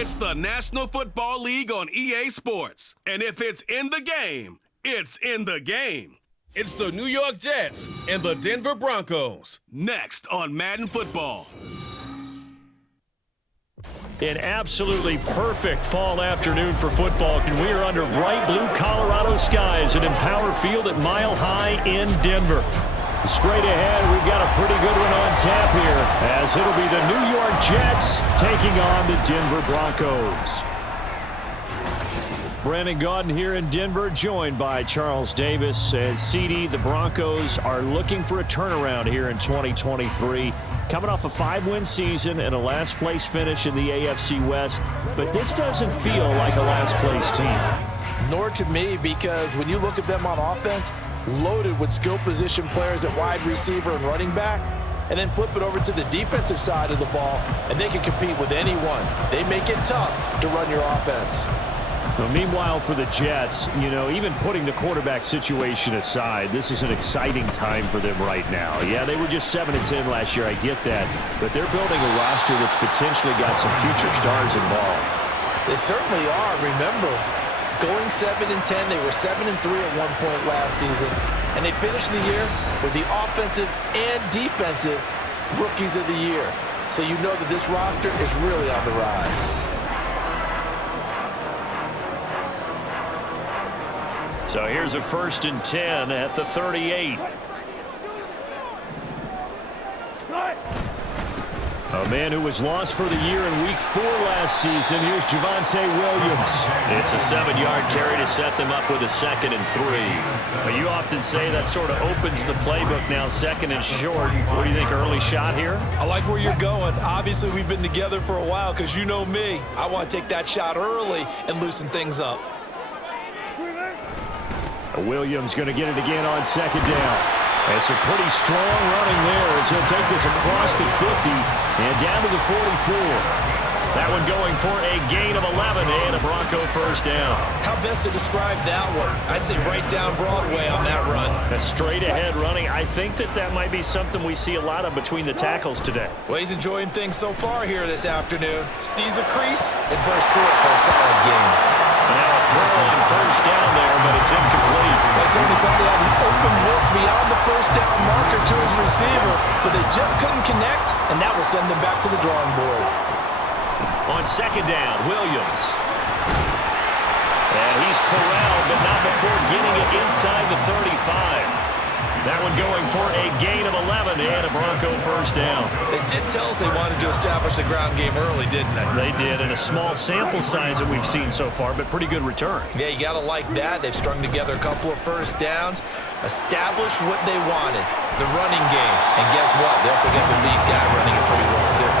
It's the National Football League on EA Sports. And if it's in the game, it's in the game. It's the New York Jets and the Denver Broncos. Next on Madden Football. An absolutely perfect fall afternoon for football, and we are under bright blue Colorado skies at Empower Field at Mile High in Denver. Straight ahead, we've got a pretty good one on tap here, as it'll be the New York Jets taking on the Denver Broncos. Brandon Gaudin here in Denver, joined by Charles Davis. And CD, the Broncos are looking for a turnaround here in 2023. Coming off a 5-win season and a last-place finish in the AFC West. But this doesn't feel like a last-place team. Nor to me, because when you look at them on offense, loaded with skill position players at wide receiver and running back, and then flip it over to the defensive side of the ball, and they can compete with anyone. They make it tough to run your offense. Well, meanwhile, for the Jets, you know, even putting the quarterback situation aside, this is an exciting time for them right now. Yeah, they were just 7-10 last year, I get that, but they're building a roster that's potentially got some future stars involved. They certainly are. Remember, going 7-10, they were 7-3 at one point last season, and they finished the year with the offensive and defensive rookies of the year. So you know that this roster is really on the rise. So here's a 1st and 10 at the 38. A man who was lost for the year in Week 4 last season. Here's Javonte Williams. It's a 7-yard carry to set them up with a 2nd and 3. But you often say that sort of opens the playbook now, 2nd and short. What do you think, early shot here? I like where you're going. Obviously, we've been together for a while because you know me. I want to take that shot early and loosen things up. Williams going to get it again on 2nd down. It's a pretty strong running there as he'll take this across the 50 and down to the 44. That one going for a gain of 11 and a Bronco 1st down. How best to describe that one? I'd say right down Broadway on that run. A straight ahead running. I think that might be something we see a lot of between the tackles today. Well, he's enjoying things so far here this afternoon. Sees a crease and bursts through it for a solid gain. Now a throw on 1st down there, but it's incomplete. They certainly thought he had an open look beyond the 1st down marker to his receiver, but they just couldn't connect, and that will send them back to the drawing board. On 2nd down, Williams. And he's corralled, but not before getting it inside the 35. That one going for a gain of 11 and a Bronco 1st down. They did tell us they wanted to establish the ground game early, didn't they? They did, and a small sample size that we've seen so far, but pretty good return. Yeah, you got to like that. They've strung together a couple of 1st downs, established what they wanted, the running game. And guess what? They also got the lead guy running it pretty well, too.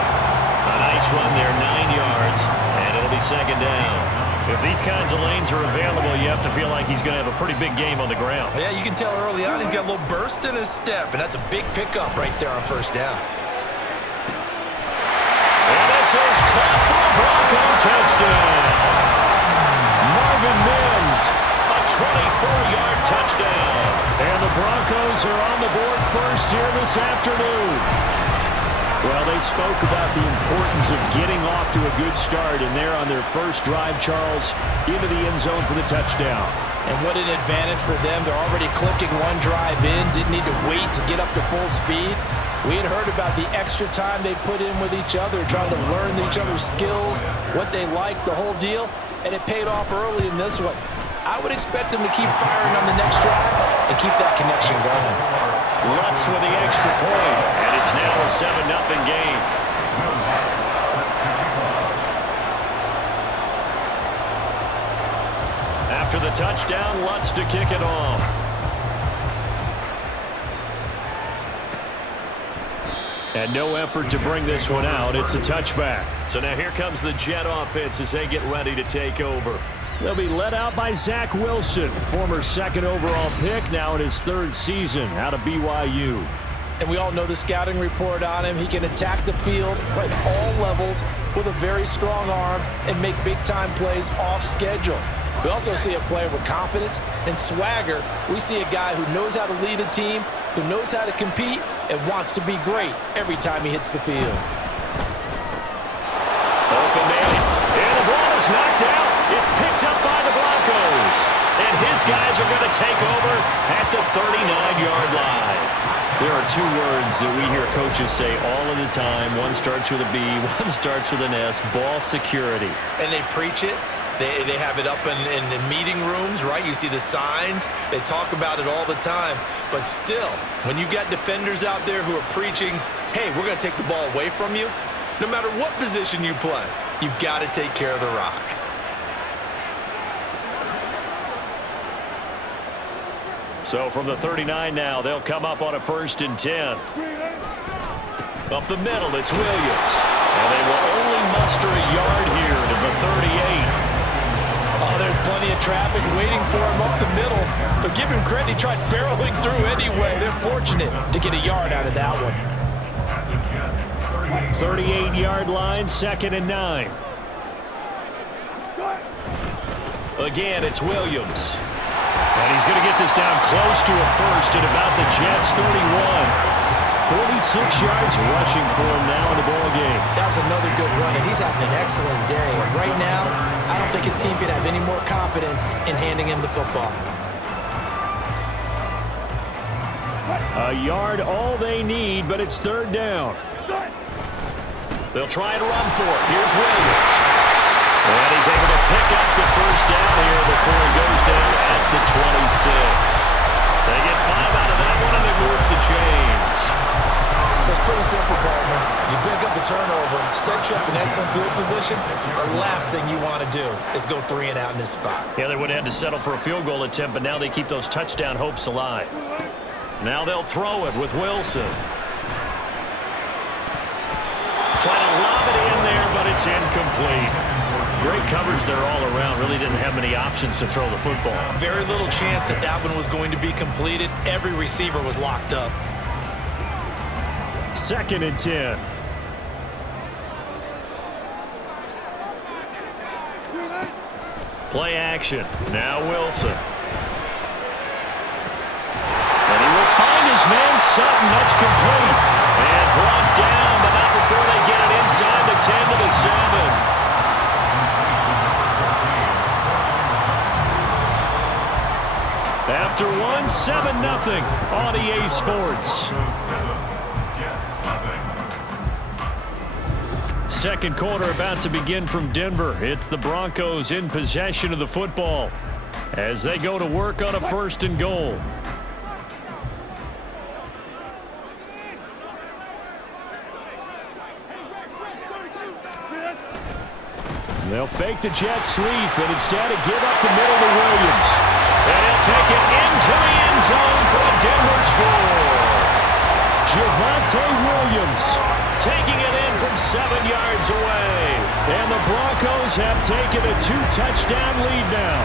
A nice run there, 9 yards, and it'll be 2nd down. If these kinds of lanes are available, you have to feel like he's going to have a pretty big game on the ground. Yeah, you can tell early on he's got a little burst in his step, and that's a big pickup right there on 1st down. And this is caught for a Bronco touchdown. Marvin Mims, a 24-yard touchdown. And the Broncos are on the board first here this afternoon. Well, they spoke about the importance of getting off to a good start, and they're on their first drive, Charles, into the end zone for the touchdown. And what an advantage for them. They're already clicking one drive in, didn't need to wait to get up to full speed. We had heard about the extra time they put in with each other, trying to learn each other's skills, what they like, the whole deal, and it paid off early in this one. I would expect them to keep firing on the next drive and keep that connection going. Lutz with the extra point, and it's now a 7-0 game. After the touchdown, Lutz to kick it off. And no effort to bring this one out. It's a touchback. So now here comes the Jet offense as they get ready to take over. They'll be led out by Zach Wilson, former 2nd overall pick, now in his 3rd season out of BYU. And we all know the scouting report on him. He can attack the field at all levels with a very strong arm and make big-time plays off schedule. We also see a player with confidence and swagger. We see a guy who knows how to lead a team, who knows how to compete, and wants to be great every time he hits the field. Open man. He's knocked out. It's picked up by the Broncos. And his guys are going to take over at the 39-yard line. There are two words that we hear coaches say all of the time. One starts with a B, one starts with an S, ball security. And they preach it. They have it up in meeting rooms, right? You see the signs. They talk about it all the time. But still, when you've got defenders out there who are preaching, hey, we're going to take the ball away from you, no matter what position you play, you've got to take care of the rock. So from the 39 now, they'll come up on a 1st and 10. Up the middle, it's Williams. And they will only muster a yard here to the 38. Oh, there's plenty of traffic waiting for him up the middle. But give him credit, he tried barreling through anyway. They're fortunate to get a yard out of that one. 38-yard line, 2nd and 9. Again, it's Williams. And he's going to get this down close to a 1st at about the Jets' 31. 46 yards rushing for him now in the ball game. That was another good run, and he's having an excellent day. And right now, I don't think his team could have any more confidence in handing him the football. A yard all they need, but it's 3rd down. They'll try and run for it. Here's Williams. And he's able to pick up the 1st down here before he goes down at the 26. They get 5 out of that one, and it moves the chains. So it's pretty simple, partner. You pick up a turnover, set you up in excellent field position. The last thing you want to do is go 3 and out in this spot. Yeah, they would have had to settle for a field goal attempt, but now they keep those touchdown hopes alive. Now they'll throw it with Wilson. Trying to lob it in there, but it's incomplete. Great coverage there all around. Really didn't have many options to throw the football. Very little chance that that one was going to be completed. Every receiver was locked up. 2nd and 10. Play action. Now Wilson. And he will find his man Sutton. That's complete. And brought down, but not before they get it inside the 10 to the 7. After 7-0 on EA Sports. Second quarter about to begin from Denver. It's the Broncos in possession of the football as they go to work on a 1st and goal. They'll fake the jet sweep, but instead give up the middle to Williams. And he'll take it into the end zone for a Denver score. Javonte Williams taking it in from 7 yards away. And the Broncos have taken a 2-touchdown lead now.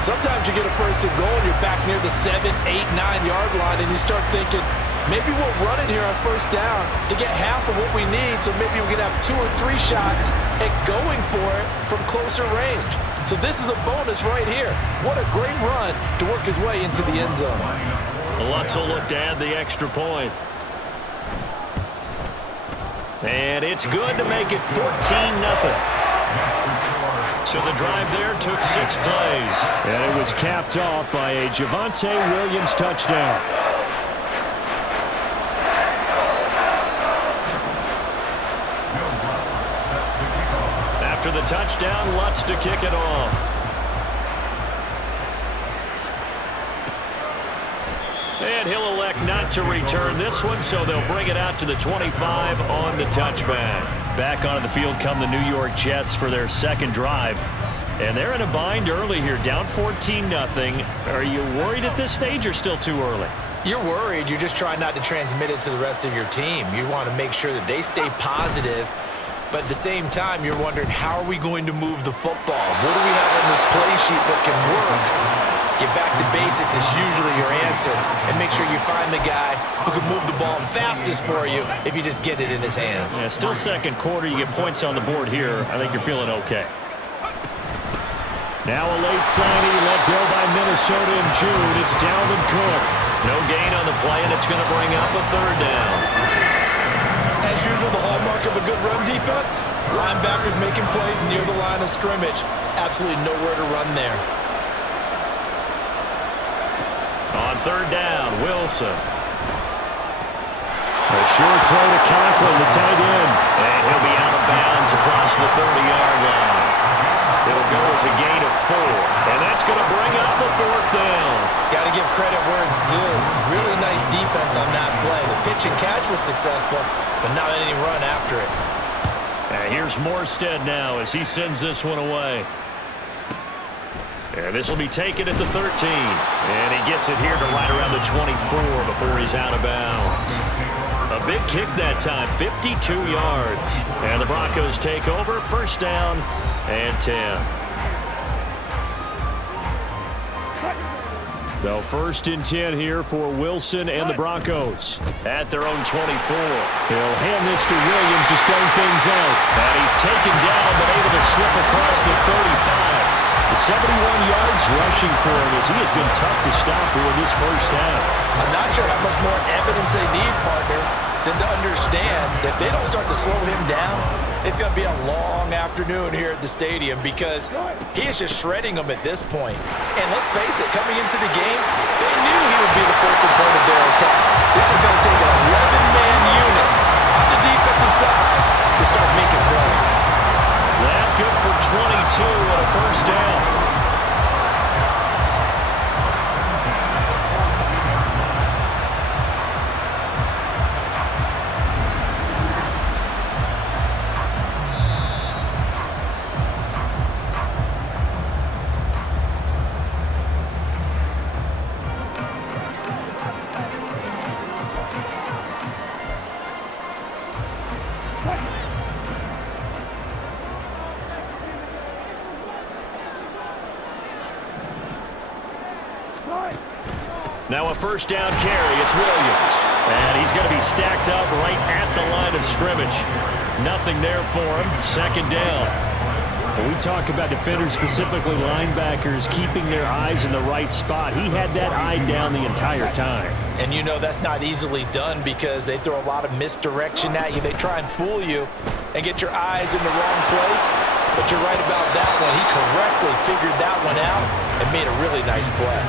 Sometimes you get a 1st and goal and you're back near the 7, 8, 9-yard line, and you start thinking, maybe we'll run it here on 1st down to get half of what we need, so maybe we can have 2 or 3 shots at going for it from closer range. So this is a bonus right here. What a great run to work his way into the end zone. Lutz will look to add the extra point. And it's good to make it 14-0. So the drive there took 6 plays. And it was capped off by a Javonte Williams touchdown. After the touchdown, Lutz to kick it off. And he'll elect not to return this one, so they'll bring it out to the 25 on the touchback. Back onto the field come the New York Jets for their second drive. And they're in a bind early here, down 14-0. Are you worried at this stage or still too early? You're worried. You're just trying not to transmit it to the rest of your team. You want to make sure that they stay positive. But at the same time, you're wondering, how are we going to move the football? What do we have on this play sheet that can work? Get back to basics is usually your answer. And make sure you find the guy who can move the ball fastest for you if you just get it in his hands. Yeah, still second quarter. You get points on the board here. I think you're feeling okay. Now a late signing let go by Minnesota in June. It's Dalvin Cook. No gain on the play, and it's going to bring up a 3rd down. As as usual, the hallmark of a good run defense? Linebackers making plays near the line of scrimmage. Absolutely nowhere to run there. On third down, Wilson. A short throw to Conklin, the tight end. And he'll be out of bounds across the 30-yard line. It'll go as a gain of 4. And that's going to bring up the fourth down. Got to give credit where it's due. Really nice defense on that play. The pitch and catch was successful, but not any run after it. And here's Morstead now as he sends this one away. And this will be taken at the 13. And he gets it here to right around the 24 before he's out of bounds. A big kick that time, 52 yards. And the Broncos take over, first down and 10. So first and 10 here for Wilson and the Broncos at their own 24. He'll hand this to Williams to start things out. And he's taken down but able to slip across the 35. 71 yards rushing for him as he has been tough to stop here in this first half. I'm not sure how much more evidence they need, partner, than to understand that if they don't start to slow him down, it's going to be a long afternoon here at the stadium because he is just shredding them at this point. And let's face it, coming into the game, they knew he would be the focal point of their attack. This is going to take an 11-man unit on the defensive side to start making plays. That good for 22 and a first down. Now a first down carry, it's Williams. And he's going to be stacked up right at the line of scrimmage. Nothing there for him, second down. When we talk about defenders, specifically linebackers, keeping their eyes in the right spot, he had that eye down the entire time. And you know that's not easily done because they throw a lot of misdirection at you. They try and fool you and get your eyes in the wrong place. But you're right about that one. He correctly figured that one out and made a really nice play.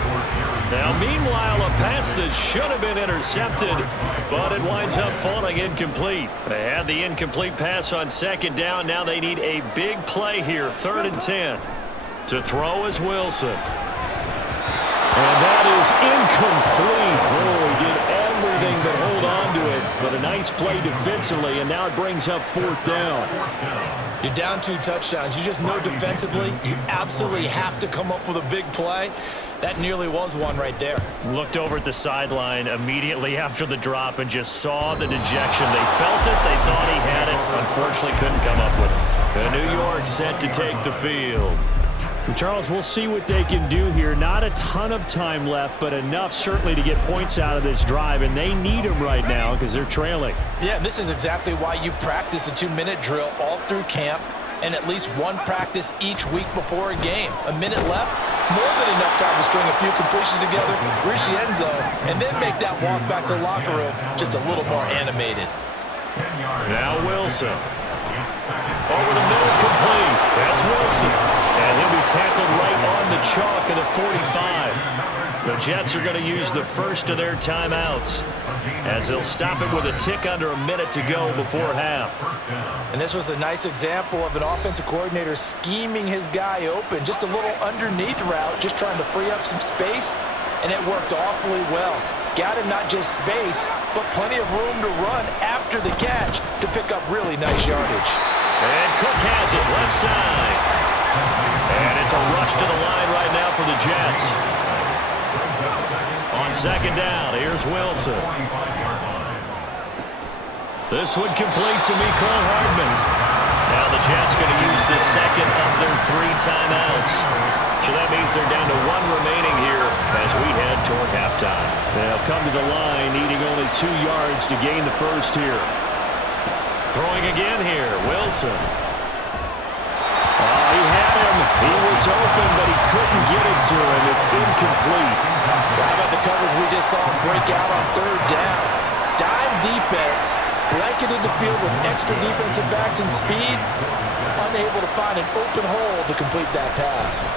Now, meanwhile, a pass that should have been intercepted, but it winds up falling incomplete. They had the incomplete pass on second down. Now they need a big play here, 3rd and 10. To throw is Wilson. And that is incomplete. Oh, he did everything but hold on to it. But a nice play defensively, and now it brings up 4th down. You're down 2 touchdowns. You just know defensively you absolutely have to come up with a big play. That nearly was one right there. Looked over at the sideline immediately after the drop and just saw the dejection. They felt it. They thought he had it. Unfortunately, couldn't come up with it. And New York set to take the field. Charles, we'll see what they can do here. Not a ton of time left, but enough certainly to get points out of this drive, and they need them right now because they're trailing. Yeah, this is exactly why you practice a 2-minute drill all through camp and at least one practice each week before a game. A minute left, more than enough time to string a few completions together, reach the end zone, and then make that walk back to the locker room just a little more animated. Now Wilson. Over the middle, complete. That's Wilson. And he'll be tackled right on the chalk of the 45. The Jets are going to use the first of their timeouts as they'll stop it with a tick under a minute to go before half. And this was a nice example of an offensive coordinator scheming his guy open. Just a little underneath route, just trying to free up some space, and it worked awfully well. Got him not just space, but plenty of room to run after the catch to pick up really nice yardage. And Cook has it left side. And it's a rush to the line right now for the Jets. On second down, here's Wilson. This one complete to Mecole Hardman. Now the Jets going to use the second of their 3 timeouts. So that means they're down to 1 remaining here as we head toward halftime. They'll come to the line, needing only 2 yards to gain the first here. Throwing again here, Wilson. He had him. He was open, but he couldn't get it to him. It's incomplete. How about the coverage we just saw him break out on 3rd down? Dime defense, blanketed the field with extra defensive backs and speed, unable to find an open hole to complete that pass.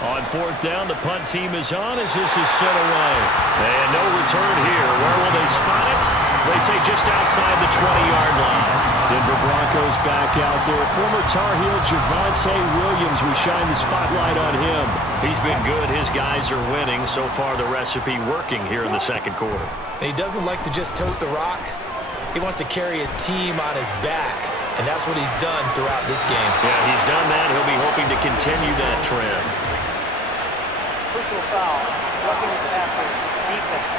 On fourth down, the punt team is on as this is sent away. And no return here. Where will they spot it? They say just outside the 20-yard line. Denver Broncos back out there. Former Tar Heel Javonte Williams, we shine the spotlight on him. He's been good. His guys are winning. So far, the recipe working here in the second quarter. He doesn't like to just tote the rock. He wants to carry his team on his back. And that's what he's done throughout this game. Yeah, he's done that. He'll be hoping to continue that trend. Personal foul, roughing the passer, defense.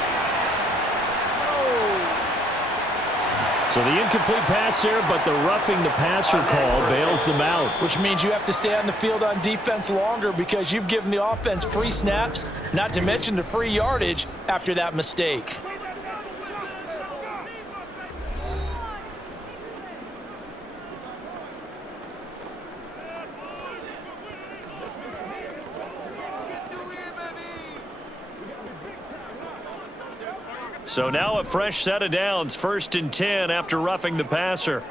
So the incomplete pass there, but the roughing the passer call bails them out. Which means you have to stay on the field on defense longer because you've given the offense free snaps, not to mention the free yardage after that mistake. So now a fresh set of downs, 1st and 10 after roughing the passer.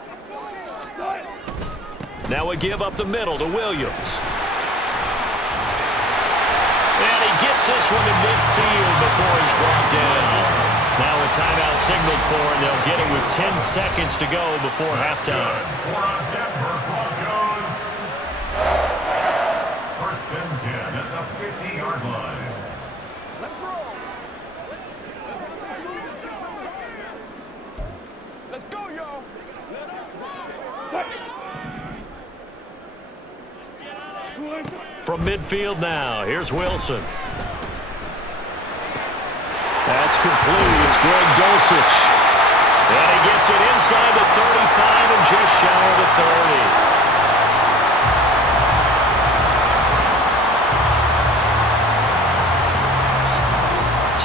Now a give up the middle to Williams. And he gets this one to midfield before he's brought down. Now a timeout signaled for, and they'll get it with 10 seconds to go before halftime. First and 10 at the 50-yard line. Let's roll. Let's go, yo. From midfield now, here's Wilson. That's complete. It's Greg Dulcich. And he gets it inside the 35 and just shy of the 30.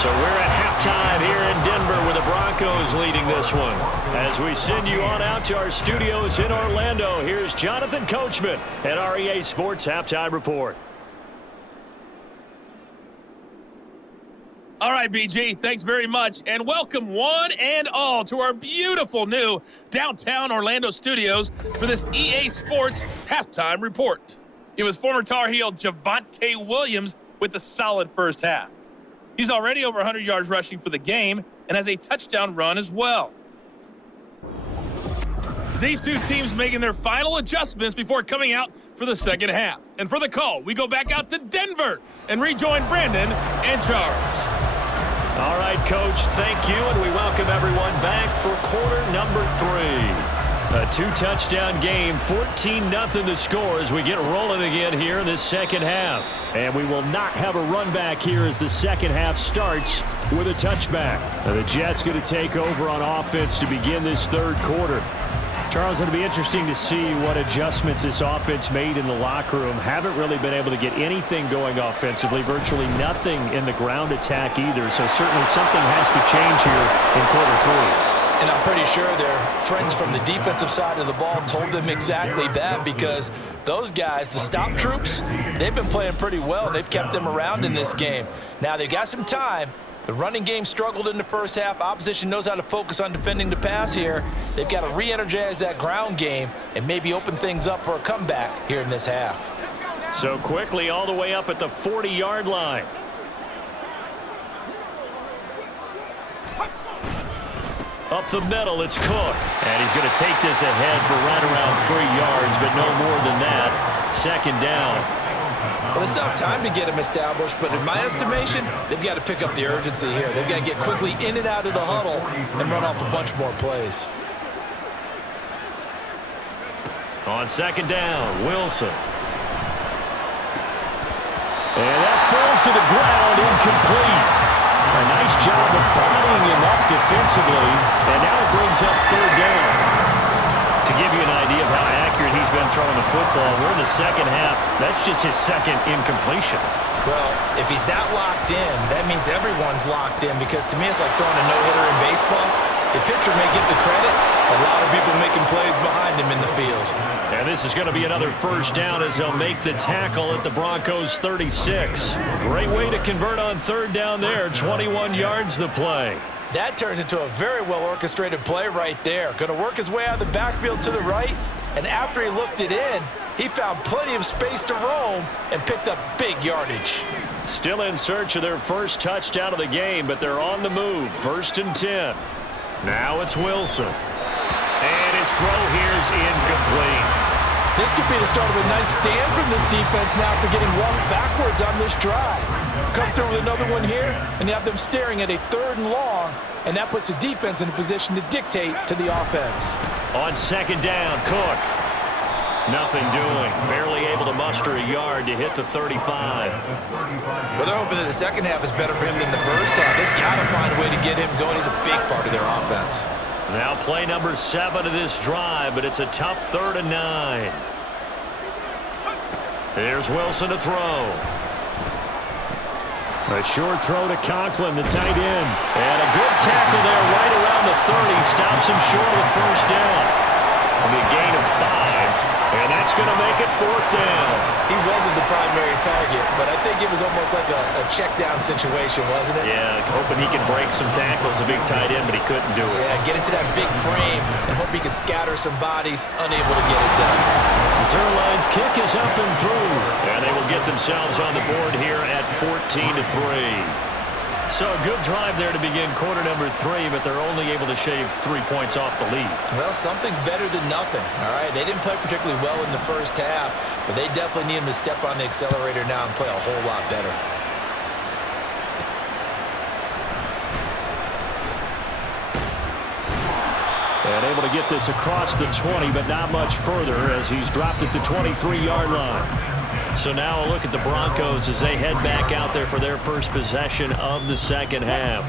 So we're at halftime here in Denver with the Broncos leading this one. As we send you on out to our studios in Orlando, here's Jonathan Coachman at our EA Sports Halftime Report. All right, BG, thanks very much, and welcome one and all to our beautiful new downtown Orlando studios for this EA Sports Halftime Report. It was former Tar Heel Javonte Williams with a solid first half. He's already over 100 yards rushing for the game and has a touchdown run as well. These two teams making their final adjustments before coming out for the second half. And for the call, we go back out to Denver and rejoin Brandon and Charles. All right, Coach, thank you, and we welcome everyone back for quarter number 3. A 2-touchdown game, 14-0 the score as we get rolling again here in this second half. And we will not have a run back here as the second half starts with a touchback. Now the Jets going to take over on offense to begin this third quarter. Charles, it'll be interesting to see what adjustments this offense made in the locker room. Haven't really been able to get anything going offensively, virtually nothing in the ground attack either. So certainly something has to change here in quarter 3. And I'm pretty sure their friends from the defensive side of the ball told them exactly that, because those guys, the stop troops, they've been playing pretty well. They've kept them around in this game. Now, they got some time. The running game struggled in the first half. Opposition knows how to focus on defending the pass here. They've got to re-energize that ground game and maybe open things up for a comeback here in this half. So quickly all the way up at the 40-yard line. Up the middle, it's Cook. And he's going to take this ahead for right around 3 yards, but no more than that. Second down. Well, they still have time to get him established, but in my estimation, they've got to pick up the urgency here. They've got to get quickly in and out of the huddle and run off a bunch more plays. On second down, Wilson. And that falls to the ground, incomplete. A nice job of bodying him up defensively, and now it brings up third down. To give you an idea of how accurate he's been throwing the football, we're in the second half. That's just his second incompletion. Well, if he's that locked in, that means everyone's locked in, because to me it's like throwing a no-hitter in baseball. The pitcher may get the credit, a lot of people making plays behind him in the field. And this is going to be another first down as they'll make the tackle at the Broncos 36. Great way to convert on third down there. 21 yards the play. That turned into a very well-orchestrated play right there. Going to work his way out of the backfield to the right, and after he looked it in, he found plenty of space to roam and picked up big yardage. Still in search of their first touchdown of the game, but they're on the move. 1st and 10. Now it's Wilson. And his throw here's incomplete. This could be the start of a nice stand from this defense now after getting walked backwards on this drive. Come through with another one here, and you have them staring at a 3rd and long, and that puts the defense in a position to dictate to the offense. On 2nd down, Cook. Nothing doing. Barely able to muster a yard to hit the 35. Well, they're hoping that the second half is better for him than the first half. They've got to find a way to get him going. He's a big part of their offense. Now play number 7 of this drive, but it's a tough 3rd and 9. Here's Wilson to throw. A short throw to Conklin, the tight end. And a good tackle there right around the 30. Stops him short of the first down. It'll be a gain of 5. And that's going to make it 4th down. He wasn't the primary target, but I think it was almost like a check down situation, wasn't it? Yeah, hoping he could break some tackles, a big tight end, but he couldn't do it. Yeah, get into that big frame and hope he could scatter some bodies, unable to get it done. Zerline's kick is up and through, and they will get themselves on the board here at 14-3. So a good drive there to begin quarter number 3, but they're only able to shave 3 points off the lead. Well, something's better than nothing, all right? They didn't play particularly well in the first half, but they definitely need him to step on the accelerator now and play a whole lot better. And able to get this across the 20, but not much further as he's dropped it to 23-yard line. So now a look at the Broncos as they head back out there for their first possession of the second half.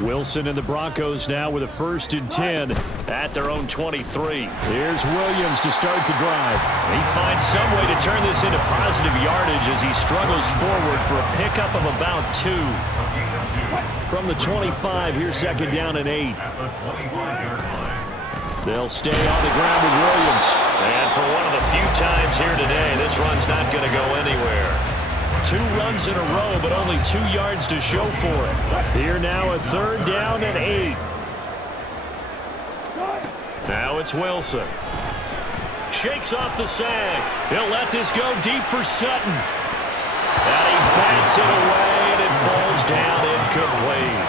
Wilson and the Broncos now with a 1st and 10 at their own 23. Here's Williams to start the drive. He finds some way to turn this into positive yardage as he struggles forward for a pickup of about 2. From the 25, here's 2nd down and 8. They'll stay on the ground with Williams. And for one of the few times here today, this run's not going to go anywhere. 2 runs in a row, but only 2 yards to show for it. Here now a 3rd down and 8. Now it's Wilson. Shakes off the sag. He'll let this go deep for Sutton. And he bats it away, and it falls down incomplete.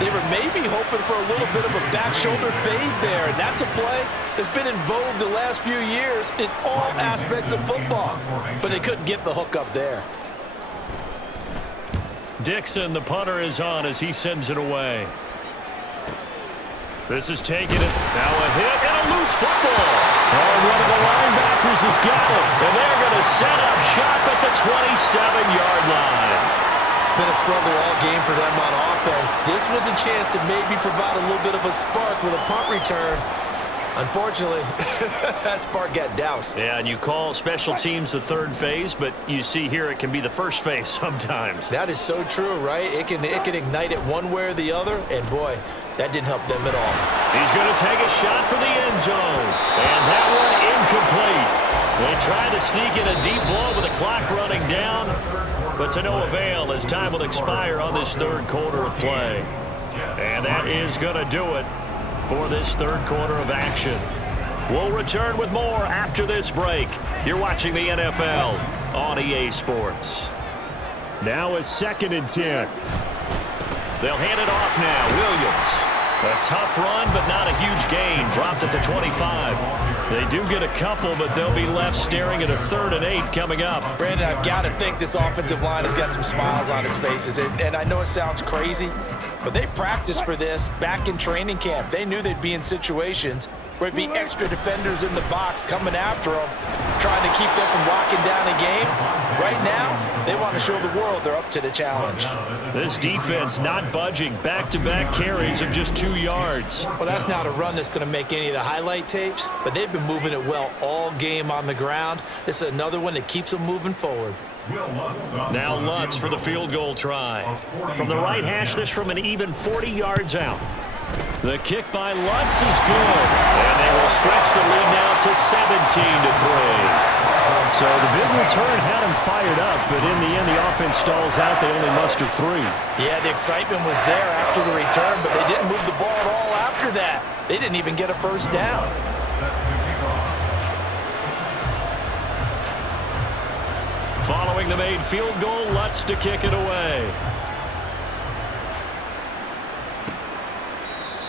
They were maybe hoping for a little bit of a back shoulder fade there, and that's a play that's been in vogue the last few years in all aspects of football. But they couldn't get the hook up there. Dixon, the punter, is on as he sends it away. This is taking it. Now a hit and a loose football. Oh, one of the linebackers has got it. And they're going to set up shop at the 27-yard line. It's been a struggle all game for them on offense. This was a chance to maybe provide a little bit of a spark with a punt return. Unfortunately, that spark got doused. Yeah, and you call special teams the 3rd phase, but you see here it can be the 1st phase sometimes. That is so true, right? It can ignite it one way or the other, and boy, that didn't help them at all. He's going to take a shot for the end zone, and that one incomplete. They tried to sneak in a deep blow with the clock running down, but to no avail as time will expire on this 3rd quarter of play. And that is going to do it for this 3rd quarter of action. We'll return with more after this break. You're watching the NFL on EA Sports. Now it's 2nd and 10. They'll hand it off now. Williams. A tough run, but not a huge gain. Dropped at the 25. They do get a couple, but they'll be left staring at a 3rd and 8 coming up. Brandon, I've got to think this offensive line has got some smiles on its faces. And I know it sounds crazy, but they practiced for this back in training camp. They knew they'd be in situations where it'd be extra defenders in the box coming after them, trying to keep them from locking down a game. Right now, they want to show the world they're up to the challenge. This defense not budging. Back-to-back carries of just 2 yards. Well, that's not a run that's going to make any of the highlight tapes, but they've been moving it well all game on the ground. This is another one that keeps them moving forward. Now Lutz for the field goal try. From the right hash, this from an even 40 yards out. The kick by Lutz is good. And they will stretch the lead now to 17-3. So the big return had them fired up, but in the end, the offense stalls out. They only muster 3. Yeah, the excitement was there after the return, but they didn't move the ball at all after that. They didn't even get a first down. Following the made field goal, Lutz to kick it away.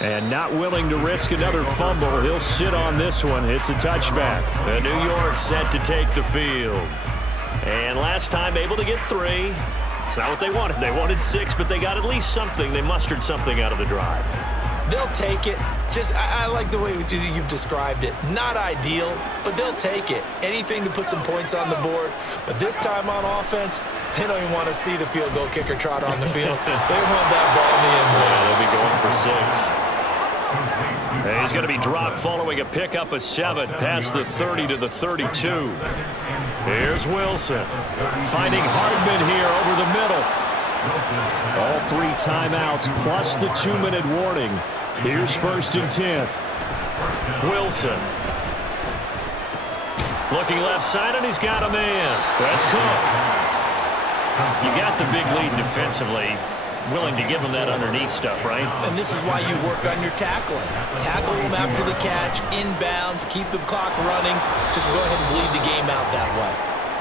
And not willing to risk another fumble, he'll sit on this one. It's a touchback. The New York set to take the field. And last time able to get 3. It's not what they wanted. They wanted 6, but they got at least something. They mustered something out of the drive. They'll take it. I like the way you've described it. Not ideal, but they'll take it. Anything to put some points on the board. But this time on offense, they don't even want to see the field goal kicker trot on the field. They want that ball in the end zone. Yeah, they'll be going for 6. And he's going to be dropped following a pickup of 7 past the 30 to the 32. Here's Wilson. Finding Hardman here over the middle. All 3 timeouts plus the 2-minute warning. Here's 1st and 10. Wilson. Looking left side, and he's got a man. That's Cook. You got the big lead defensively. Willing to give him that underneath stuff, right? And this is why you work on your tackling. Tackle him after the catch, inbounds, keep the clock running. Just go ahead and bleed the game out that way.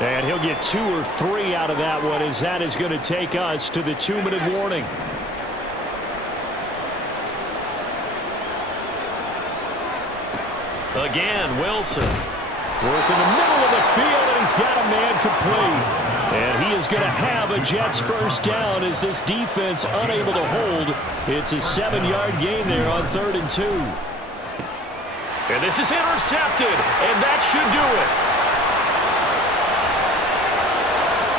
And he'll get 2 or 3 out of that one, as that is going to take us to the 2-minute warning. Again, Wilson. Work in the middle of the field, and he's got a man complete. And he is going to have a Jets first down as this defense unable to hold. It's a 7-yard gain there on 3rd and 2. And this is intercepted, and that should do it.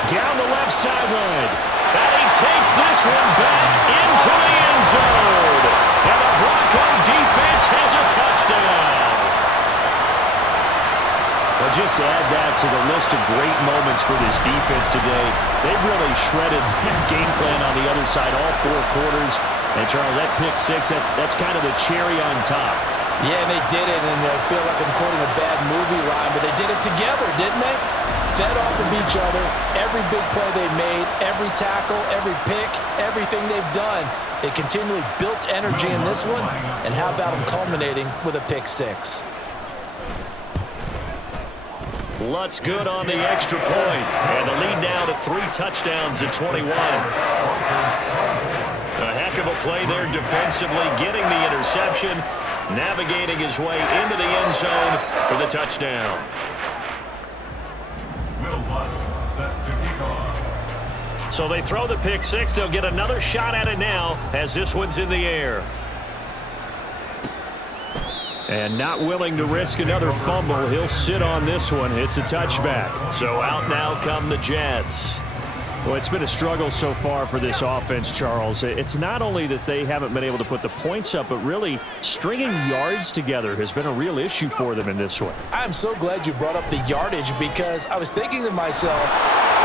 Down the left sideline. And he takes this one back into the end zone. And the Bronco defense has a touchdown. Well, just add that to the list of great moments for this defense today. They've really shredded that game plan on the other side all 4 quarters. And, Charles, that pick 6, that's kind of the cherry on top. Yeah, and they did it, and I feel like I'm quoting a bad movie line, but they did it together, didn't they? Fed off of each other, every big play they made, every tackle, every pick, everything they've done. They continually built energy in this one, and how about them culminating with a pick 6? Lutz good on the extra point, and the lead now to 3 touchdowns at 21. A heck of a play there defensively, getting the interception, navigating his way into the end zone for the touchdown. So they throw the pick 6. They'll get another shot at it now as this one's in the air. And not willing to risk another fumble, he'll sit on this one. It's a touchback. So out now come the Jets. Well, it's been a struggle so far for this offense, Charles. It's not only that they haven't been able to put the points up, but really stringing yards together has been a real issue for them in this one. I'm so glad you brought up the yardage, because I was thinking to myself,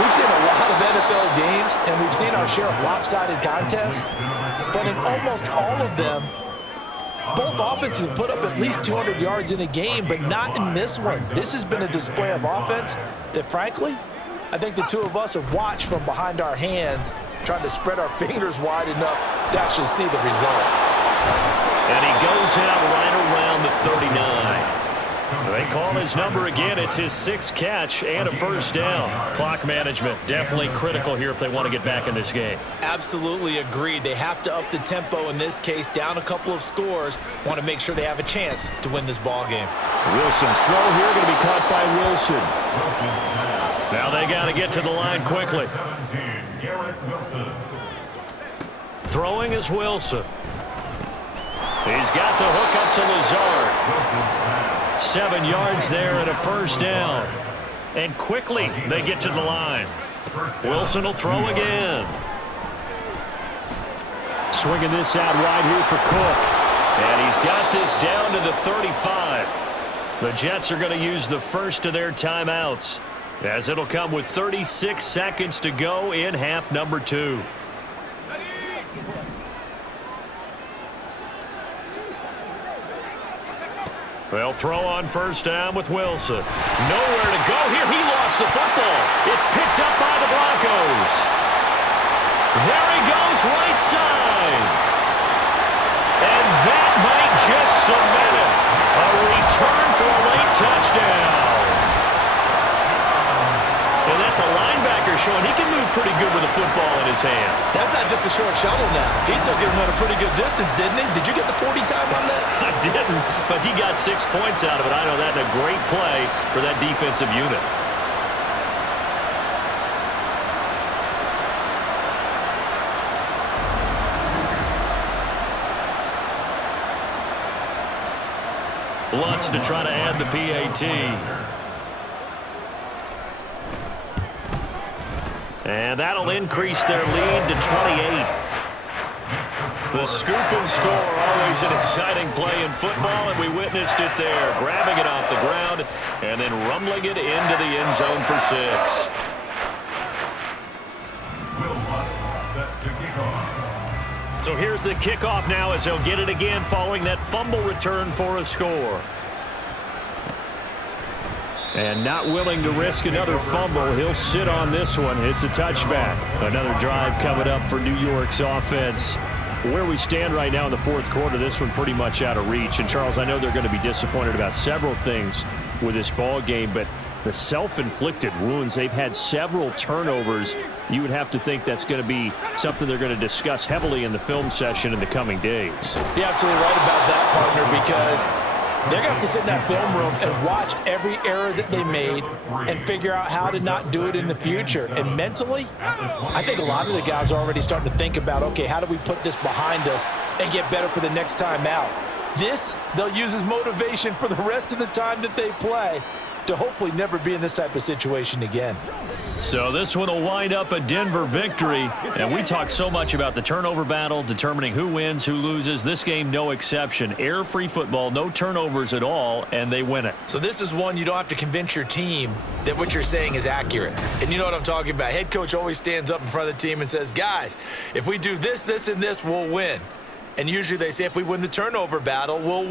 we've seen a lot of NFL games, and we've seen our share of lopsided contests, but in almost all of them, both offenses have put up at least 200 yards in a game, but not in this one. This has been a display of offense that, frankly, I think the 2 of us have watched from behind our hands, trying to spread our fingers wide enough to actually see the result. And he goes out right around the 39. They call his number again. It's his 6th catch and a first down. Clock management definitely critical here if they want to get back in this game. Absolutely agreed. They have to up the tempo in this case, down a couple of scores. Want to make sure they have a chance to win this ball game. Wilson's throw here going to be caught by Wilson. Now they got to get to the line quickly. Throwing is Wilson. He's got the hook up to Lazard. 7 yards there and a first down. And quickly they get to the line. Wilson will throw again. Swinging this out wide here for Cook. And he's got this down to the 35. The Jets are going to use the first of their timeouts, as it'll come with 36 seconds to go in half number 2. They'll throw on first down with Wilson. Nowhere to go here. He lost the football. It's picked up by the Broncos. There he goes, right side. And that might just cement it. A return for a late touchdown. And that's a linebacker showing he can move pretty good with a football in his hand. That's not just a short shuttle now. He took it and went a pretty good distance, didn't he? Did you get the 40 time on that? I didn't, but he got 6 points out of it. I know that, and a great play for that defensive unit. Lutz to try to add the PAT. And that'll increase their lead to 28. The scoop and score, always an exciting play in football, and we witnessed it there. Grabbing it off the ground and then rumbling it into the end zone for 6. So here's the kickoff now as they'll get it again following that fumble return for a score. And not willing to risk another fumble, he'll sit on this one. It's a touchback. Another drive coming up for New York's offense. Where we stand right now in the fourth quarter, this one pretty much out of reach. And, Charles, I know they're going to be disappointed about several things with this ball game, but the self-inflicted wounds, they've had several turnovers. You would have to think that's going to be something they're going to discuss heavily in the film session in the coming days. You're absolutely right about that, partner, because they're going to have to sit in that film room and watch every error that they made and figure out how to not do it in the future. And mentally, I think a lot of the guys are already starting to think about, okay, how do we put this behind us and get better for the next time out? This, they'll use as motivation for the rest of the time that they play to hopefully never be in this type of situation again. So this one will wind up a Denver victory. And we talk so much about the turnover battle, determining who wins, who loses. This game, no exception. Error-free football, no turnovers at all, and they win it. So this is one you don't have to convince your team that what you're saying is accurate. And you know what I'm talking about. Head coach always stands up in front of the team and says, guys, if we do this, this, and this, we'll win. And usually they say if we win the turnover battle, we'll win.